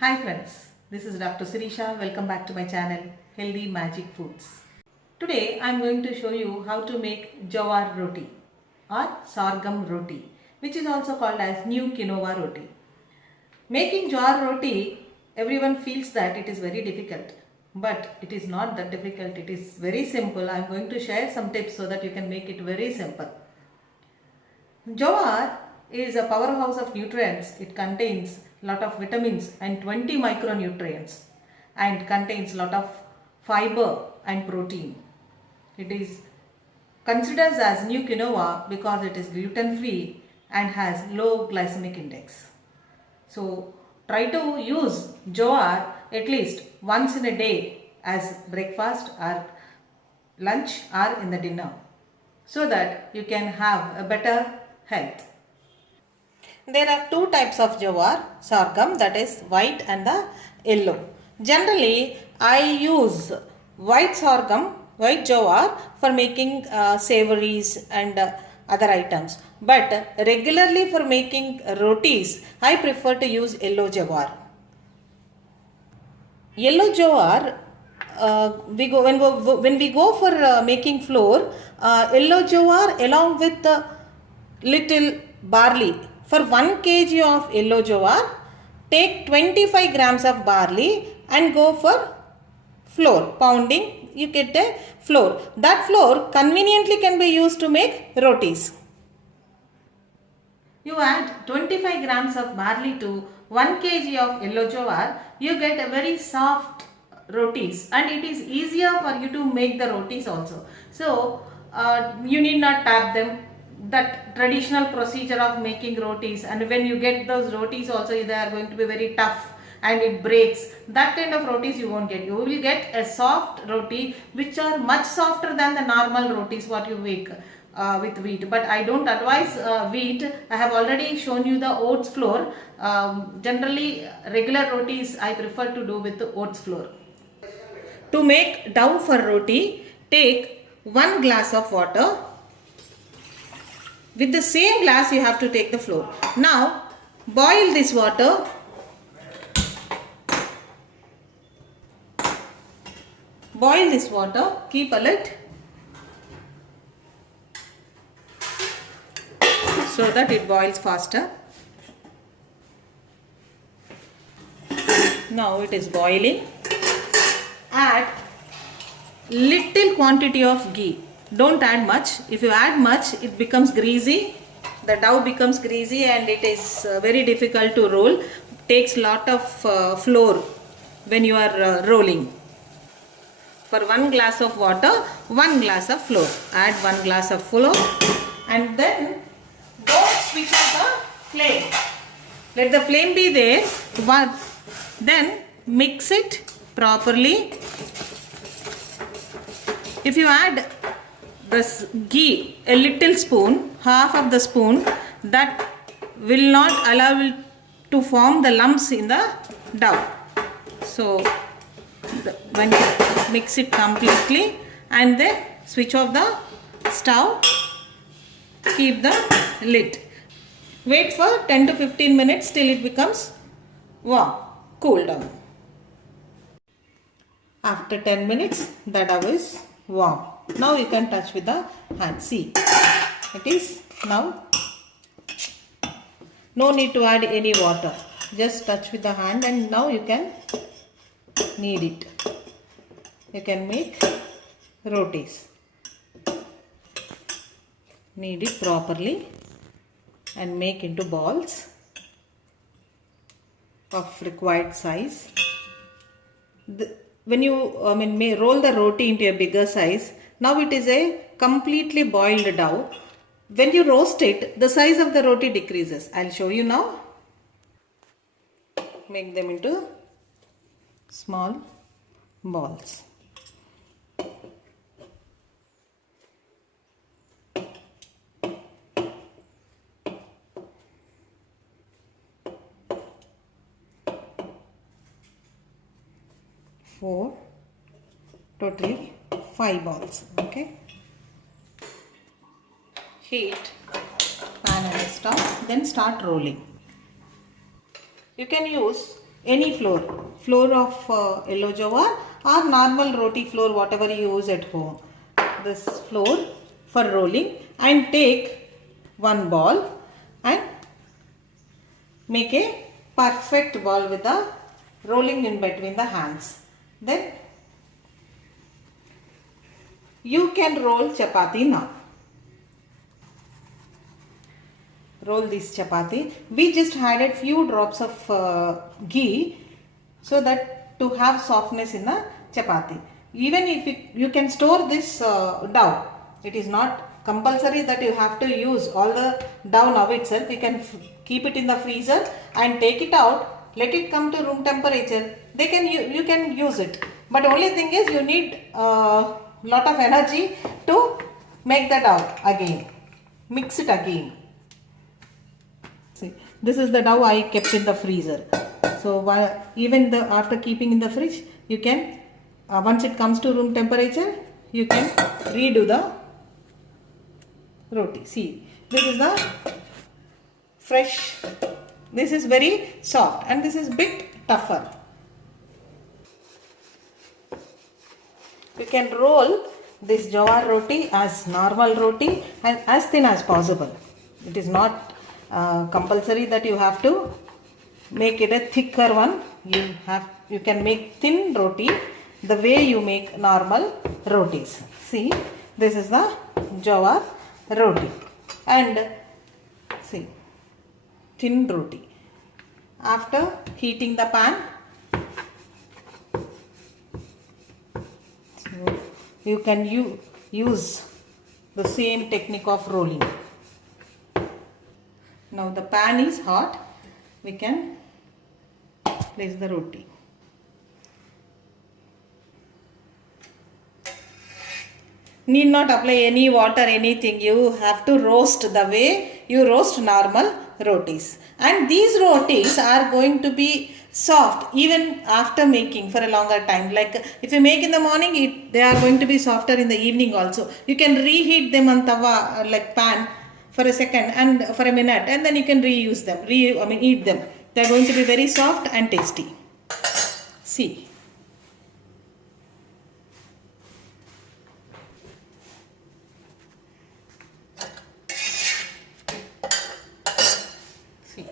Hi friends, this is Dr. Sirisha. Welcome back to my channel Healthy Magic Foods. Today I am going to show you how to make jawar roti or sorghum roti, which is also called as new quinoa roti. Making jawar roti, everyone feels that it is very difficult, but it is not that difficult. It is very simple. I am going to share some tips so that you can make it very simple. Jowar is a powerhouse of nutrients. It contains lot of vitamins and 20 micronutrients and contains lot of fiber and protein. It is considered as new quinoa because it is gluten free and has low glycemic index. So try to use jowar at least once in a day as breakfast or lunch or in the dinner so that you can have a better health. There are two types of jowar sorghum, that is white and the yellow. Generally I use white sorghum, white jowar for making savories and other items, but regularly for making rotis I prefer to use yellow jowar. Yellow jowar, when we go for making flour, yellow jowar along with little barley. For 1 kg of yellow jowar, take 25 grams of barley and go for flour pounding. You get a flour. That flour conveniently can be used to make rotis. You add 25 grams of barley to 1 kg of yellow jowar, you get a very soft rotis, and it is easier for you to make the rotis also. So you need not tap them. That traditional procedure of making rotis, and when you get those rotis also they are going to be very tough and it breaks. That kind of rotis you won't get. You will get a soft roti which are much softer than the normal rotis what you make with wheat, but I don't advise wheat. I have already shown you the oats flour. Generally regular rotis I prefer to do with the oats flour. To make dough for roti, take 1 glass of water. With the same glass you have to take the flour. Now boil this water. Boil this water, keep a lid so that it boils faster. Now it is boiling. Add little quantity of ghee. Don't add much. If you add much, it becomes greasy. The dough becomes greasy and it is very difficult to roll. Takes lot of flour when you are rolling. For 1 glass of water, 1 glass of flour. Add 1 glass of flour and then don't switch on the flame. Let the flame be there. Then mix it properly. If you add this ghee, a little spoon, half of the spoon, that will not allow it to form the lumps in the dough. So when you mix it completely and then switch off the stove, keep the lid. Wait for 10 to 15 minutes till it becomes warm, cool down. After 10 minutes the dough is warm. Now you can touch with the hand. See, it is now. No need to add any water. Just touch with the hand and now you can knead it. You can make rotis. Knead it properly and make into balls of required size. When you may roll the roti into a bigger size, now it is a completely boiled dough. When you roast it, the size of the roti decreases. I'll show you now. Make them into small balls. Four, totally 5 balls. Okay. Heat pan on the stove, then start rolling. You can use any flour of yellow jowar or normal roti flour, whatever you use at home. This flour for rolling, and take one ball and make a perfect ball with the rolling in between the hands. Then you can roll chapati now. Roll this chapati. We just added few drops of ghee so that to have softness in the chapati. Even if you can store this dough, it is not compulsory that you have to use all the dough now itself. You can keep it in the freezer and take it out, let it come to room temperature. You can use it. But only thing is you need lot of energy to make the dough again. Mix it again. See, this is the dough I kept in the freezer. So even after keeping in the fridge, you can once it comes to room temperature, you can redo the roti. See, this is the fresh. This is very soft and this is bit tougher. You can roll this jowar roti as normal roti and as thin as possible. It is not compulsory that you have to make it a thicker one. You can make thin roti the way you make normal rotis. See, this is the jowar roti, and see, thin roti. After heating the pan, so you can use the same technique of rolling. Now the pan is hot, we can place the roti. Need not apply any water, anything. You have to roast the way you roast normal rotis. And these rotis are going to be soft even after making for a longer time. Like if you make in the morning, they are going to be softer in the evening also. You can reheat them on tawa, like pan, for a second and for a minute, and then you can reuse them, eat them. They are going to be very soft and tasty. See. See.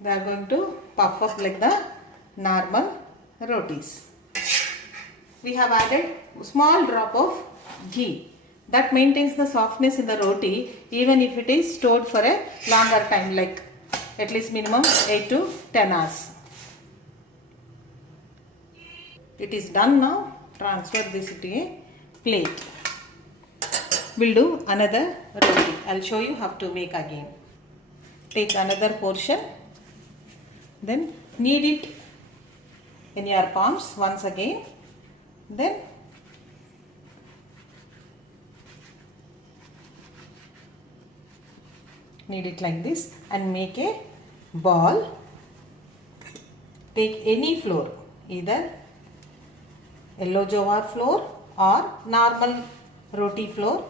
They are going to puff up like the normal rotis. We have added small drop of ghee. That maintains the softness in the roti even if it is stored for a longer time, like at least minimum 8 to 10 hours. It is done now. Transfer this to a plate. We'll do another roti. I'll show you how to make again. Take another portion. Then knead it in your palms once again. Then knead it like this and make a ball. Take any flour, either yellow jowar flour or normal roti flour.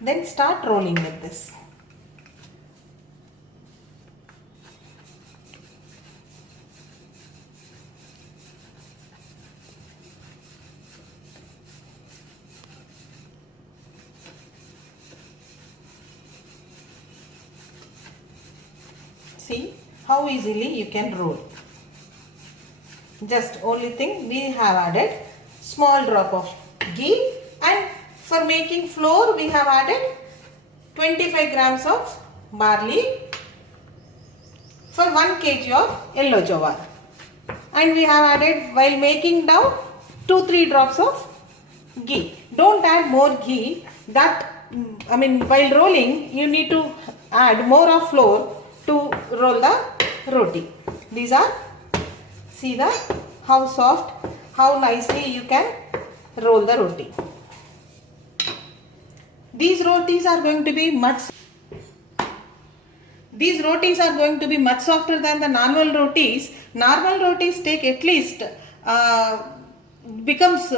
Then start rolling like this. See how easily you can roll. Just only thing, we have added small drop of ghee, and for making flour we have added 25 grams of barley for 1 kg of yellow jowar, and we have added, while making dough, 2-3 drops of ghee. Don't add more ghee. While rolling you need to add more of flour to roll the roti. These are, see how soft, how nicely you can roll the roti. These rotis are going to be much softer than the normal rotis. Normal rotis take at least becomes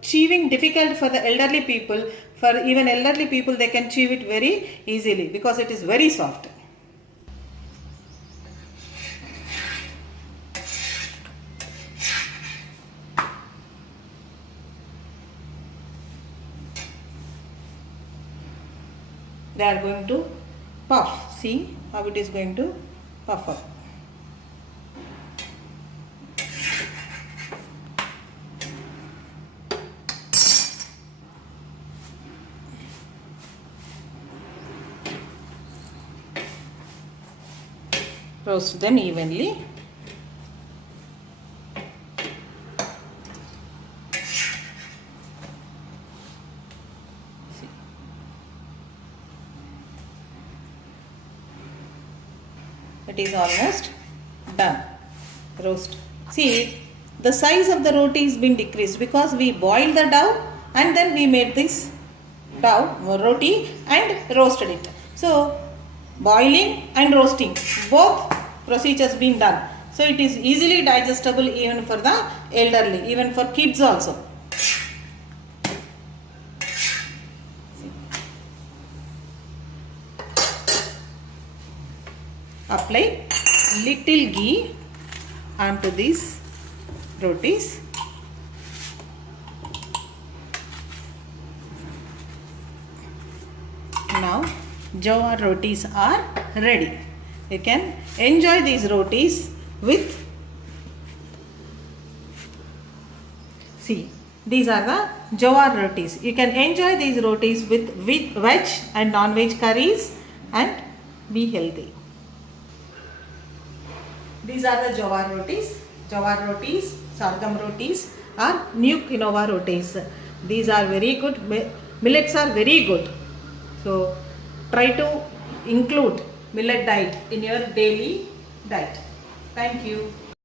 chewing difficult for the elderly people. For even elderly people, they can chew it very easily because it is very soft. they are going to puff. See how it is going to puff up. Roast them evenly. It is almost done. Roast. See, the size of the roti is been decreased because we boiled the dough and then we made this roti and roasted it. So boiling and roasting, both procedures been done. So it is easily digestible even for the elderly, even for kids also. Apply little ghee onto these rotis. Now jowar rotis are ready. You can enjoy these rotis with, see, these are the jowar rotis. You can enjoy these rotis with veg and non-veg curries and be healthy. These are the jowar rotis. Jowar rotis, sorghum rotis are new quinoa rotis. These are very good. Millets are very good. So try to include millet diet in your daily diet. Thank you.